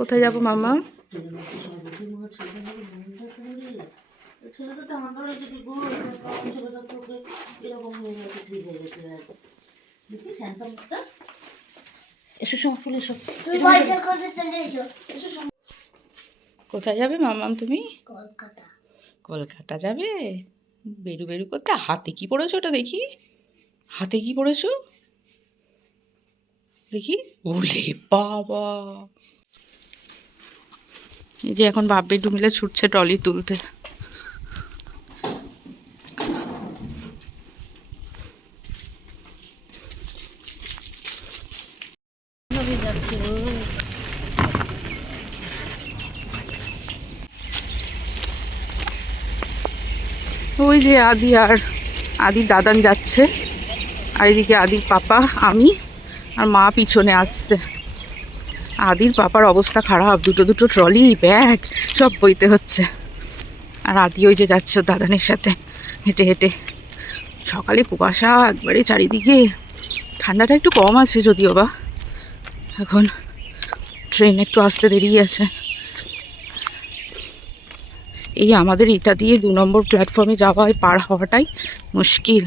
কোথায় যাবো মামা? কোথায় যাবে মামাম তুমি? কলকাতা। কলকাতা যাবে? বেরু বেরু করতে হাতে কি পড়েছো ওটা দেখি, হাতে কি পড়েছো দেখি। ওরে বাবা, এই যে এখন বাপ বেডু মিলে ছুটছে ট্রলি তুলতে। ওই যে আদি আর আদির দাদান যাচ্ছে, আর এদিকে আদির পাপা, আমি আর মা পিছনে আসছে। আদির পাপার অবস্থা খারাপ, দুটো দুটো ট্রলি ব্যাগ সব বইতে হচ্ছে। আর আদি ওই যে যাচ্ছে ওর দাদানের সাথে হেঁটে হেঁটে। সকালে কুয়াশা একবারে চারিদিকে, ঠান্ডাটা একটু কম আছে যদিও বা, এখন ট্রেন একটু আসতে দেরি আছে। এই আমাদের এটা দিয়ে 2 নম্বর প্ল্যাটফর্মে যাওয়া হয়, পার হওয়াটাই মুশকিল।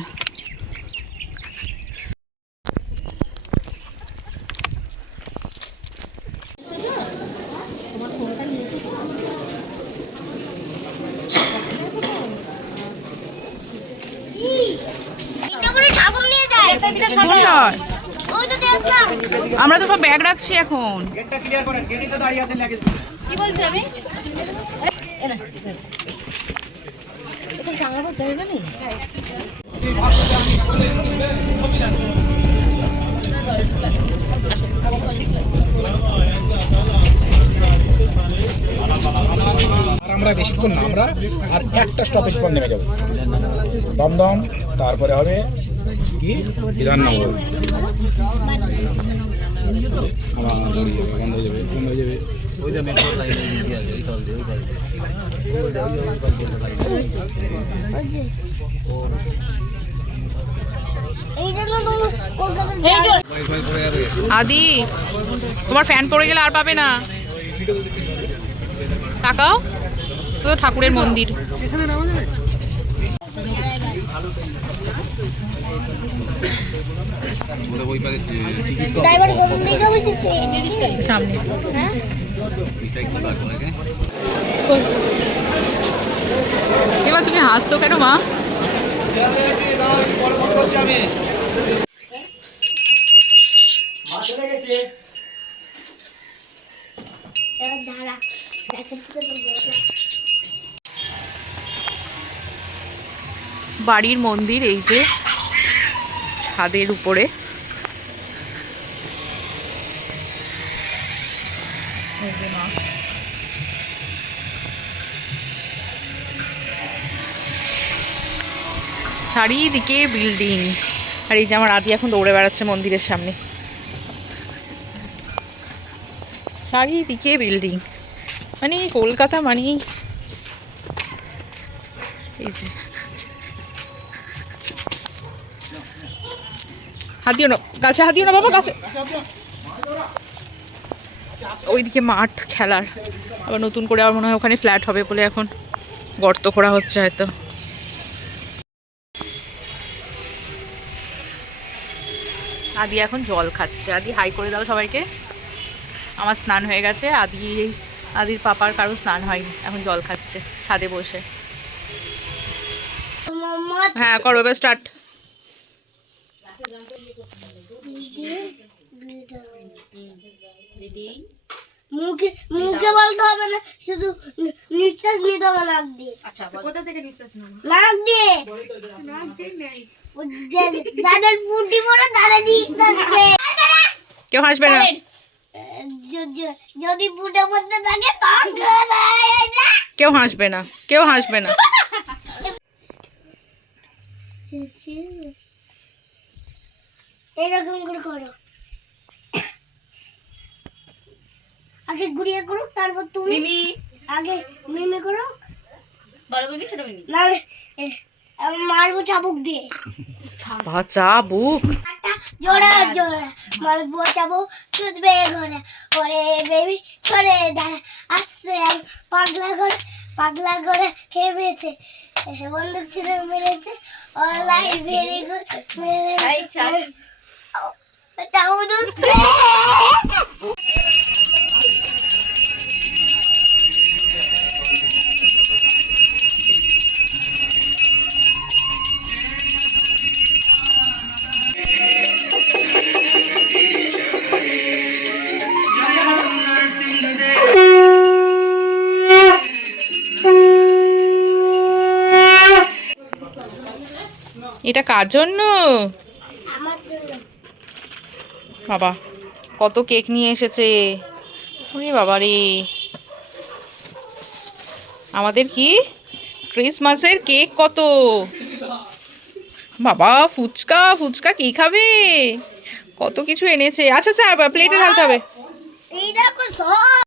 আমরা তো সব ব্যাগ রাখছি এখন। কি বলছি আমি? আমরা বেশিক্ষণ না, আমরা আর একটা স্টপেজ পর নেমে যাবো দমদম, তারপরে হবে কি বিধাননগর। আবার বন্ধ হয়ে যাবে, বন্ধ হয়ে যাবে। আদি, তোমার ফ্যান পড়ে গেলে আর পাবে না। তাকাও তো, ঠাকুরের মন্দির। সামনে এবার তুমি হাসছো কেন মা? বাড়ির মন্দির এই যে ছাদের উপরে। চারিদিকে বিল্ডিং, আর এই যে আমার আদি এখন দৌড়ে বেড়াচ্ছে মন্দিরের সামনে। চারিদিকে বিল্ডিং, মানে কলকাতা মানে এই যে। হাত দিও না গাছে, হাত দিও না বাবা গাছে। ওইদিকে মাঠ খেলার, আবার নতুন করে আবার মনে হয় ওখানে ফ্ল্যাট হবে বলে এখন গর্ত করা হচ্ছে হয়তো। আদি এখন জল খাচ্ছে। আদি হাই করে দাও সবাইকে। আমার স্নান হয়ে গেছে, আদির পাপার কারো স্নান হয়নি, এখন জল খাচ্ছে ছাদে বসে। হ্যাঁ করো, এবার স্টার্ট। মুখে বলতে হবে না, শুধু নিঃশ্বাস নিতে হবে নাক দিয়ে। আচ্ছা, কোথা থেকে নিঃশ্বাস নেব? নাক দিয়ে। নাক দিয়ে নেই। যাদের পুটি পড়ে তারা নিঃশ্বাস দেয়। কেউ হাসবে না। যদি পুটে পড়তে থাকে তখন কেউ হাসবে না, কেউ হাসবে না। এরকম করে করো, আগে ঘুরিয়ে করো, তারপর তুমি মিমি আগে মিমি করো। বড় মিমি ছোট মিমি? না মারবো চাবুক দিয়ে। চাবুক? একটা জোড়া জোড়া মারবো চাবুক ছুটবে ঘরে, ওরে বেবি সরে দাঁড়া, আসছে আর পাগলা করে খেয়েছে, বন্দুক ছিঁড়ে মেরেছে, অনলাইন ভেরি গুড এটা কার জন্য? আমার জন্য। বাবা কত কেক নিয়ে এসেছে, ওরে বাবা রে। আমাদের কি ক্রিসমাসের কেক কত, বাবা ফুচকা কি খাবে, কত কিছু এনেছে। আচ্ছা আচ্ছা প্লেটে ঢালতে হবে। এই দেখো সব